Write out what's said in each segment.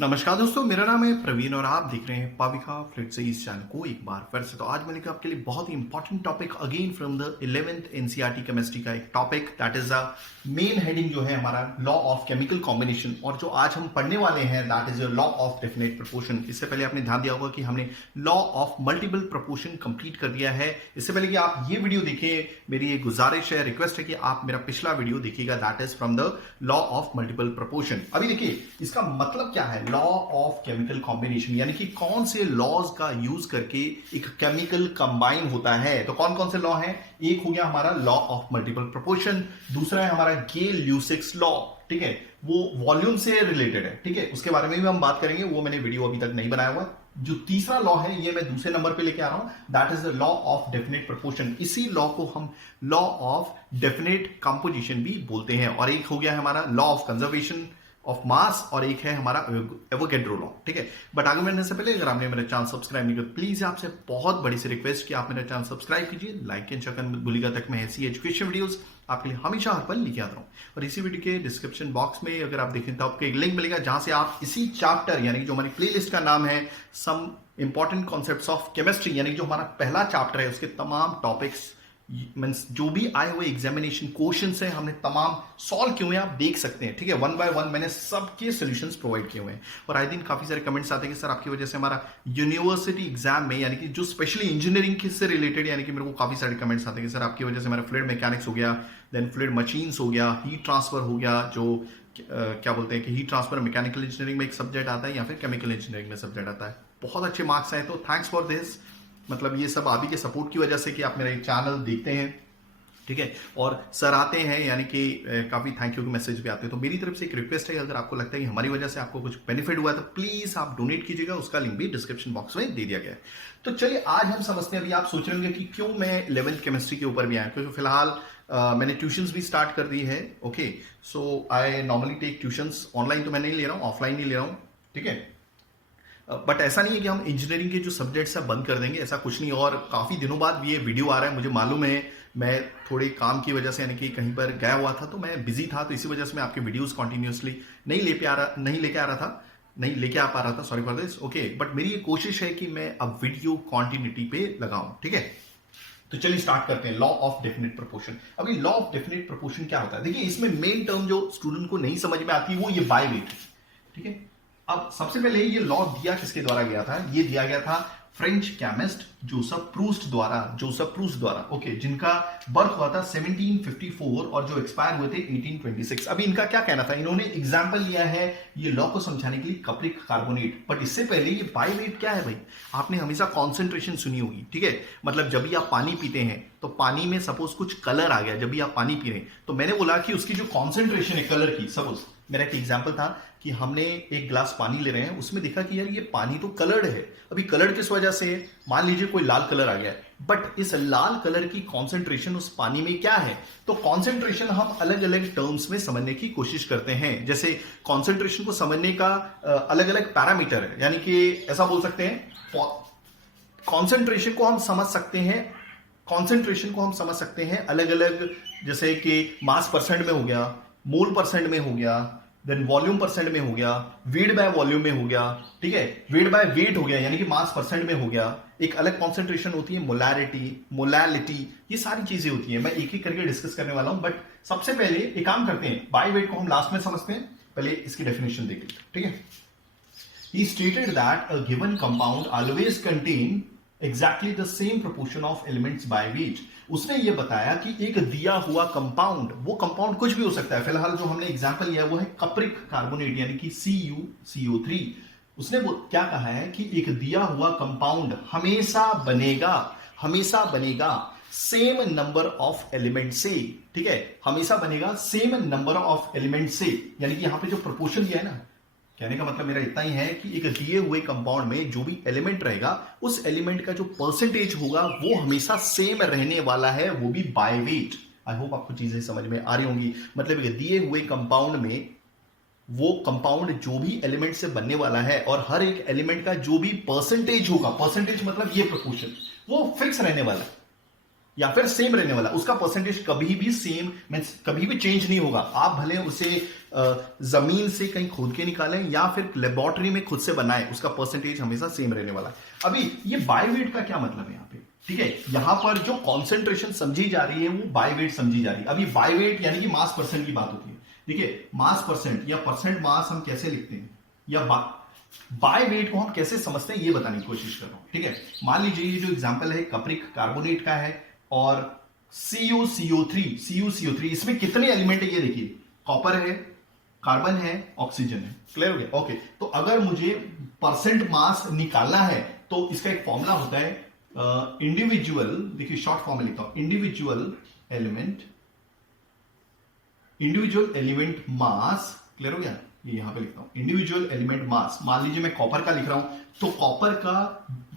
नमस्कार दोस्तों, मेरा नाम है प्रवीण और आप देख रहे हैं पाविका फ्लिट से इस चैनल को एक बार फिर से। तो आज मैंने आपके लिए बहुत ही important topic again from the 11th NCERT chemistry का एक topic that is a main heading जो है हमारा लॉ ऑफ केमिकल कॉम्बिनेशन। और जो आज हम पढ़ने वाले हैं that is law of definite proportion. इससे पहले आपने ध्यान दिया होगा कि हमने law of multiple proportion complete कर दिया है। इससे पहले कि आप ये वीडियो देखें, मेरी एक गुजारिश है, रिक्वेस्ट है कि आप मेरा पिछला वीडियो देखिएगा that is from the law of multiple proportion. अभी देखिए इसका मतलब क्या है, लॉ ऑफ केमिकल कॉम्बिनेशन, यानी कि कौन से लॉज का यूज करके एक केमिकल कंबाइन होता है। तो कौन कौन से लॉ हैं? एक हो गया हमारा लॉ ऑफ मल्टीपल प्रोपोर्शन, दूसरा है हमारा गेल-ल्यूसिक्स लॉ, ठीक है, वो वॉल्यूम से रिलेटेड है, ठीक है, उसके बारे में भी हम बात करेंगे, वो मैंने वीडियो अभी तक नहीं बनाया हुआ। जो तीसरा लॉ है ये मैं दूसरे नंबर पे लेके आ रहा हूं, that is the law of definite proportion. इसी लॉ को हम लॉ ऑफ डेफिनेट कंपोजिशन भी बोलते हैं। और एक हो गया है हमारा law of conservation of mass और एक है हमारा एवोगैड्रो लॉ, ठीक है। बट आगे बढ़ने से पहले अगर आपने मेरा चैनल सब्सक्राइब नहीं किया, प्लीज आपसे बहुत बड़ी सी रिक्वेस्ट कि आप मेरा चैनल सब्सक्राइब कीजिए, लाइक एंड शेयर भूलिएगा तक मैं ऐसी एजुकेशन वीडियोस आपके लिए हमेशा हर पल लेके आता हूं। और इसी वीडियो के डिस्क्रिप्शन बॉक्स में अगर आप देखें तो आपको एक लिंक मिलेगा जहां से आप इसी चैप्टर यानी जो हमारी प्लेलिस्ट का नाम है some important concepts of chemistry, यानी जो हमारा पहला चैप्टर है उसके तमाम टॉपिक्स मींस जो भी आए हुए एग्जामिनेशन क्वेश्चंस हैं हमने तमाम सॉल्व किए हुए हैं, आप देख सकते हैं, ठीक है। वन बाय वन मैंने सबके सॉल्यूशंस प्रोवाइड किए हुए हैं। और आई दिन काफी सारे कमेंट्स आते हैं कि सर आपकी वजह से हमारा यूनिवर्सिटी एग्जाम में, यानी कि जो स्पेशली इंजीनियरिंग से रिलेटेड, यानी कि मेरे को काफी सारे कमेंट्स आते हैं कि सर आपकी वजह से हमारा फ्लूइड मैकेनिक्स हो गया, देन फ्लूइड मशीन्स हो गया, हीट ट्रांसफर हो गया, जो क्या बोलते हैं कि हीट ट्रांसफर मैकेनिकल इंजीनियरिंग में एक सब्जेक्ट आता है या फिर केमिकल इंजीनियरिंग में सब्जेक्ट आता है। बहुत अच्छे मार्क्स आए, तो थैंक्स फॉर दिस। मतलब ये सब आप ही के सपोर्ट की वजह से कि आप मेरा चैनल देखते हैं, ठीक है, और सर आते हैं, यानी कि काफी थैंक यू के मैसेज भी आते हैं। तो मेरी तरफ से एक रिक्वेस्ट है, अगर आपको लगता है कि हमारी वजह से आपको कुछ बेनिफिट हुआ है तो प्लीज आप डोनेट कीजिएगा, उसका लिंक भी डिस्क्रिप्शन बॉक्स में दे दिया गया है। तो चलिए आज हम समझते हैं। अभी आप सोच रहे होंगे कि क्यों मैं 11th केमिस्ट्री के ऊपर भी आया, क्योंकि फिलहाल मैंने ट्यूशंस भी स्टार्ट कर दी है। Okay, so I normally take tuitions, online तो मैं नहीं ले रहा हूँ, ऑफलाइन ही ले रहा हूँ, ठीक है। बट ऐसा नहीं है कि हम इंजीनियरिंग के जो सब्जेक्ट्स है बंद कर देंगे, ऐसा कुछ नहीं। और काफी दिनों बाद ये वीडियो आ रहा है, मुझे मालूम है, मैं थोड़े काम की वजह से यानी कि कहीं पर गया हुआ था तो मैं बिजी था, तो इसी वजह से मैं आपके वीडियोस कंटिन्यूअसली नहीं लेके आ पा रहा था, sorry for this. Okay, but मेरी ये कोशिश है कि मैं अब वीडियो कंटिन्यूटी पे लगाऊं, ठीक है। तो चलिए स्टार्ट करते हैं लॉ ऑफ डेफिनेट प्रोपोर्शन। अभी लॉ ऑफ डेफिनेट प्रोपोर्शन क्या होता है? देखिए इसमें मेन टर्म जो स्टूडेंट को नहीं समझ में आती वो ये बाय वेट, ठीक है। अब सबसे पहले ये लॉ दिया किसके द्वारा गया था? ये दिया गया था फ्रेंच केमिस्ट जोसेफ प्रूस्ट द्वारा, ओके, जिनका बर्थ हुआ था 1754 और जो एक्सपायर हुए थे 1826। अभी इनका क्या कहना था? इन्होंने एग्जाम्पल लिया है ये लॉ को समझाने के लिए कप्रिक कार्बोनेट। बट इससे पहले ये बाय वेट क्या है भाई? आपने हमेशा कॉन्सेंट्रेशन सुनी होगी, ठीक है। मतलब जब भी आप पानी पीते हैं तो पानी में सपोज कुछ कलर आ गया, जब भी आप पानी पी रहे हैं, तो मैंने बोला कि उसकी जो कॉन्सेंट्रेशन है कलर की, सपोज मेरा एक एग्जाम्पल था कि हमने एक ग्लास पानी ले रहे हैं, उसमें देखा कि यार ये पानी तो कलर्ड है। अभी कलर्ड किस वजह से? मान लीजिए कोई लाल कलर आ गया, बट इस लाल कलर की कॉन्सेंट्रेशन उस पानी में क्या है? तो कॉन्सेंट्रेशन हम अलग अलग टर्म्स में समझने की कोशिश करते हैं। जैसे कॉन्सेंट्रेशन को समझने का अलग अलग पैरामीटर है, यानी कि ऐसा बोल सकते हैं कॉन्सेंट्रेशन को हम समझ सकते हैं अलग अलग, जैसे कि मास परसेंट में हो गया, मोल परसेंट में हो गया, देन वॉल्यूम परसेंट में हो गया, वेट बाय वॉल्यूम में हो गया, ठीक है, वेट बाय वेट हो गया, यानी कि मास परसेंट में हो गया। एक अलग कॉन्सेंट्रेशन होती है मोलैलिटी, ये सारी चीजें होती है। मैं एक एक करके डिस्कस करने वाला हूं, बट सबसे पहले एक काम करते हैं, बाय वेट को हम लास्ट में समझते हैं, पहले इसकी डेफिनेशन देख लेते हैं, ठीक है। He stated that a given compound always contain exactly the same proportion of elements by weight. उसने ये बताया कि एक दिया हुआ कंपाउंड, वो कंपाउंड कुछ भी हो सकता है। फिलहाल जो हमने एग्जांपल लिया वो है कप्रिक कार्बोनेट, यानी कि CuCO3। उसने वो क्या कहा है कि एक दिया हुआ कंपाउंड हमेशा बनेगा सेम नंबर ऑफ एलिमेंट से, ठीक है, हमेशा बनेगा सेम नंबर ऑफ एलिमेंट से। यानी कि यहां पे जो प्रोपोर्शन दिया है ना, कहने का मतलब मेरा इतना ही है कि एक दिए हुए कंपाउंड में जो भी एलिमेंट रहेगा उस एलिमेंट का जो परसेंटेज होगा वो हमेशा सेम रहने वाला है, वो भी बाय वेट। आई होप आपको चीजें समझ में आ रही होंगी। मतलब दिए हुए कंपाउंड में वो कंपाउंड जो भी एलिमेंट से बनने वाला है और हर एक एलिमेंट का जो भी परसेंटेज होगा, परसेंटेज मतलब ये प्रोपोर्शन, वो फिक्स रहने वाला है या फिर सेम रहने वाला, उसका परसेंटेज कभी भी सेम मींस कभी भी चेंज नहीं होगा। आप भले उसे जमीन से कहीं खोद के निकालें या फिर लेबोरेटरी में खुद से बनाएं, उसका परसेंटेज हमेशा सेम रहने वाला है। अभी ये बाय वेट का क्या मतलब है यहाँ पे, ठीक है, यहां पर जो कॉन्सेंट्रेशन समझी जा रही है वो बाय वेट समझी जा रही है। अभी बाय वेट यानी कि मास परसेंट की बात होती है, देखिए मास परसेंट या परसेंट मास हम कैसे लिखते हैं या बाय वेट को हम कैसे समझते हैं ये बताने की कोशिश कर रहा हूं, ठीक है। मान लीजिए ये जो एग्जांपल है कपरिक कार्बोनेट का है और CuCO3 इसमें कितने एलिमेंट है ये देखिए, कॉपर है, कार्बन है, ऑक्सीजन है। क्लियर हो गया? ओके, तो अगर मुझे परसेंट मास निकालना है तो इसका एक फॉर्मूला होता है इंडिविजुअल, देखिए शॉर्ट फॉर्म में लिखता हूं, इंडिविजुअल एलिमेंट मास। क्लियर हो गया? ये यहां पे लिखता हूं इंडिविजुअल एलिमेंट मास। मान लीजिए मैं कॉपर का लिख रहा हूं तो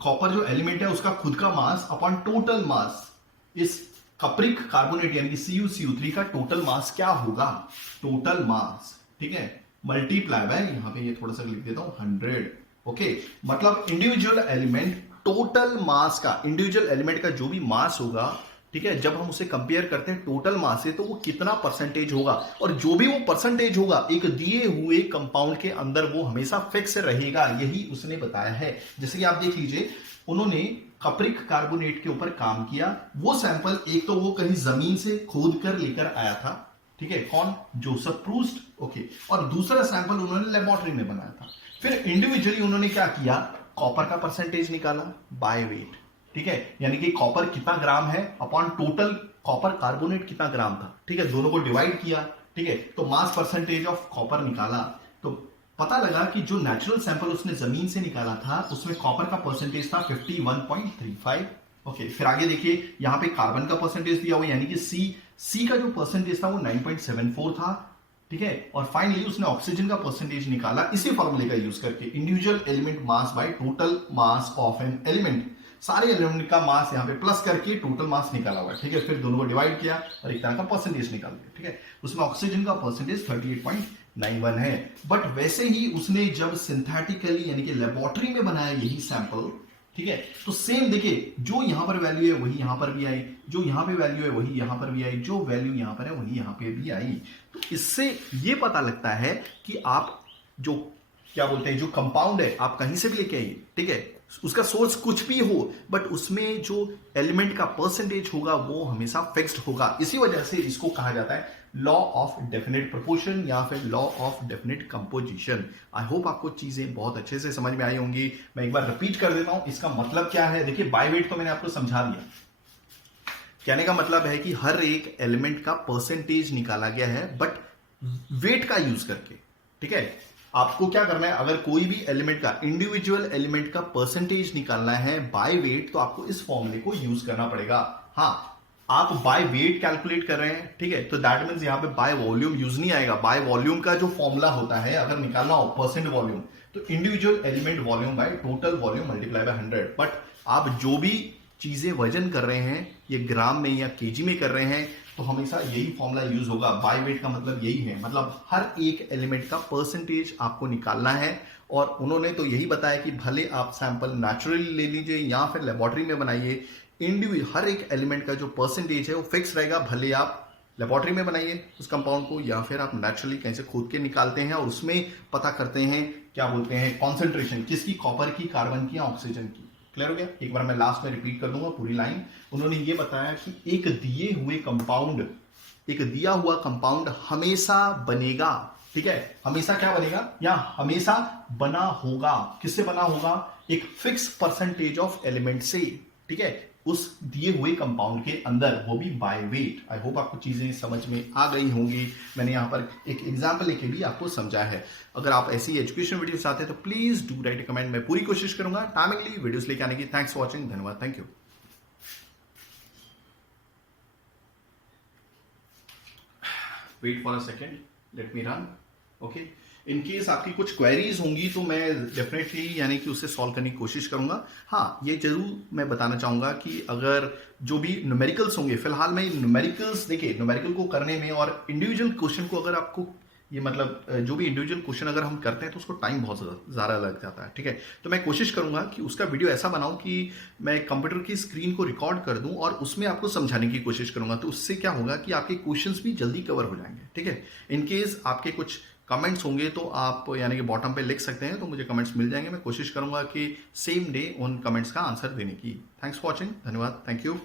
कॉपर जो एलिमेंट है उसका खुद का मास अपॉन टोटल मास, इस कपरिक कार्बोनेट यानी कि CuCO3 का टोटल मास क्या होगा, टोटल मास, ठीक है, मल्टीप्लाई बाय, यहां पे ये थोड़ा सा लिख देता हूं 100। ओके, मतलब इंडिविजुअल एलिमेंट टोटल मास का, इंडिविजुअल एलिमेंट का जो भी मास होगा, ठीक है, जब हम उसे कंपेयर करते हैं टोटल मास से तो वो कितना परसेंटेज होगा, और जो भी वो परसेंटेज होगा एक दिए हुए कंपाउंड के अंदर वो हमेशा फिक्स रहेगा, यही उसने बताया है। जैसे कि आप देख लीजिए, उन्होंने कपरिक कार्बोनेट के ऊपर काम किया, वो सैंपल एक तो वो कहीं जमीन से खोद कर लेकर आया था, ठीक है, कौन, जोसेफ प्रूस्ट, ओके, और दूसरा सैंपल उन्होंने लेबोरेटरी में बनाया था। फिर इंडिविजुअली उन्होंने क्या किया, कॉपर का परसेंटेज निकाला बाय वेट, ठीक है, यानी कि कॉपर कितना ग्राम है अपॉन टोटल कॉपर कार्बोनेट कितना ग्राम था, ठीक है, दोनों को डिवाइड किया, ठीक है, तो मास परसेंटेज ऑफ कॉपर निकाला, तो पता लगा कि जो नेचुरल सैंपल उसने जमीन से निकाला था उसमें कॉपर का परसेंटेज था 51.35। ओके, फिर आगे देखिए यहां पे कार्बन का परसेंटेज दिया हुआ यानी कि सी का जो परसेंटेज था वो 9.74 था, ठीक है, और फाइनली उसने ऑक्सीजन का परसेंटेज निकाला इसी फॉर्मूले का यूज करके, individual element mass by total mass of an element, सारे एलिमेंट का मास यहां पे प्लस करके टोटल मास निकाला हुआ है, ठीक है, फिर दोनों को डिवाइड किया और एक तरह का परसेंटेज निकाल दिया, ठीक है, उसमें ऑक्सीजन का परसेंटेज 38.91 है। बट वैसे ही उसने जब सिंथेटिकली यानी कि लेबोरेटरी में बनाया यही सैंपल, ठीक है, तो सेम देखिए जो यहां पर वैल्यू है वही यहां पर भी आई, जो यहां पे वैल्यू है वही यहां पर भी आई, जो वैल्यू यहां पर है वही यहां पे भी आई। तो इससे ये पता लगता है कि आप जो क्या बोलते हैं जो कंपाउंड है आप कहीं से भी लेके आइए, ठीक है, उसका सोर्स कुछ भी हो बट उसमें जो एलिमेंट का परसेंटेज होगा वो हमेशा फिक्स्ड होगा। इसी वजह से इसको कहा जाता है लॉ ऑफ डेफिनेट प्रोपोर्शन या फिर law of definite composition. I hope आपको चीजें बहुत अच्छे से समझ में आई होंगी। मैं एक बार रिपीट कर देता हूं इसका मतलब क्या है। देखिए बाय वेट तो मैंने आपको समझा दिया, कहने का मतलब है कि हर एक एलिमेंट का परसेंटेज निकाला गया है बट वेट का यूज करके, ठीक है। आपको क्या करना है, अगर कोई भी एलिमेंट का इंडिविजुअल एलिमेंट का परसेंटेज निकालना है बाय वेट तो आपको इस फॉर्मूले को यूज करना पड़ेगा। हाँ, आप बाय वेट कैलकुलेट कर रहे हैं, ठीक है, तो दैट मींस यहां पे बाय वॉल्यूम यूज नहीं आएगा। बाय वॉल्यूम का जो फॉर्मूला होता है अगर निकालना हो परसेंट वॉल्यूम तो individual element volume by total volume multiply by 100। But आप जो भी चीजें वजन कर रहे हैं ये ग्राम में या केजी में कर रहे हैं तो हमेशा यही फॉर्मूला यूज होगा। बाय वेट का मतलब यही है, मतलब हर एक एलिमेंट का परसेंटेज आपको निकालना है। और उन्होंने तो यही बताया कि भले आप सैंपल नेचुरली ले लीजिए या फिर लेबोरेटरी में बनाइए, इंडिविजुअल हर एक एलिमेंट का जो परसेंटेज है वो फिक्स रहेगा, भले आप लेबोरेटरी में बनाइए उस कंपाउंड को या फिर आप नेचुरली कहीं से खोद के निकालते हैं और उसमें पता करते हैं क्या बोलते हैं कॉन्सेंट्रेशन किसकी, कॉपर की, कार्बन की या ऑक्सीजन की। क्लियर हो गया? एक बार मैं लास्ट में रिपीट कर दूंगा पूरी लाइन। उन्होंने ये बताया कि एक दिए हुए कंपाउंड, एक दिया हुआ कंपाउंड हमेशा बनेगा, ठीक है, हमेशा क्या बनेगा या हमेशा बना होगा, किससे बना होगा, एक फिक्स परसेंटेज ऑफ एलिमेंट से, ठीक है, उस दिए हुए कंपाउंड के अंदर, वो भी बाय वेट। आई होप आपको चीजें समझ में आ गई होंगी। मैंने यहां पर एक एग्जांपल लेके भी आपको समझा है। अगर आप ऐसी एजुकेशन वीडियो चाहते हैं तो प्लीज डू राइट कमेंट। मैं पूरी कोशिश करूंगा टाइमिंगली वीडियोस लेके आने की। थैंक्स फॉर वॉचिंग, धन्यवाद, thank you. Wait for a second, let me run. Okay, in case आपकी कुछ क्वेरीज होंगी तो मैं डेफिनेटली यानी कि उसे सॉल्व करने की कोशिश करूंगा। हाँ, ये जरूर मैं बताना चाहूंगा कि अगर जो भी न्यूमेरिकल्स होंगे, फिलहाल मैं न्यूमेरिकल्स, देखिए न्यूमेरिकल को करने में और इंडिविजुअल क्वेश्चन को अगर आपको ये मतलब जो भी इंडिविजुअल क्वेश्चन अगर हम करते हैं तो उसको टाइम बहुत ज़्यादा लग जाता है, ठीक है। तो मैं कोशिश करूंगा कि उसका वीडियो ऐसा बनाऊं कि मैं कंप्यूटर की स्क्रीन को रिकॉर्ड कर दूं और उसमें आपको समझाने की कोशिश करूंगा। तो उससे क्या होगा कि आपके क्वेश्चंस भी जल्दी कवर हो जाएंगे, ठीक है। इन केस आपके कुछ कमेंट्स होंगे तो आप यानी कि बॉटम पे लिख सकते हैं, तो मुझे कमेंट्स मिल जाएंगे। मैं कोशिश करूंगा कि सेम डे उन कमेंट्स का आंसर देने की। थैंक्स फॉर वॉचिंग, धन्यवाद, थैंक यू।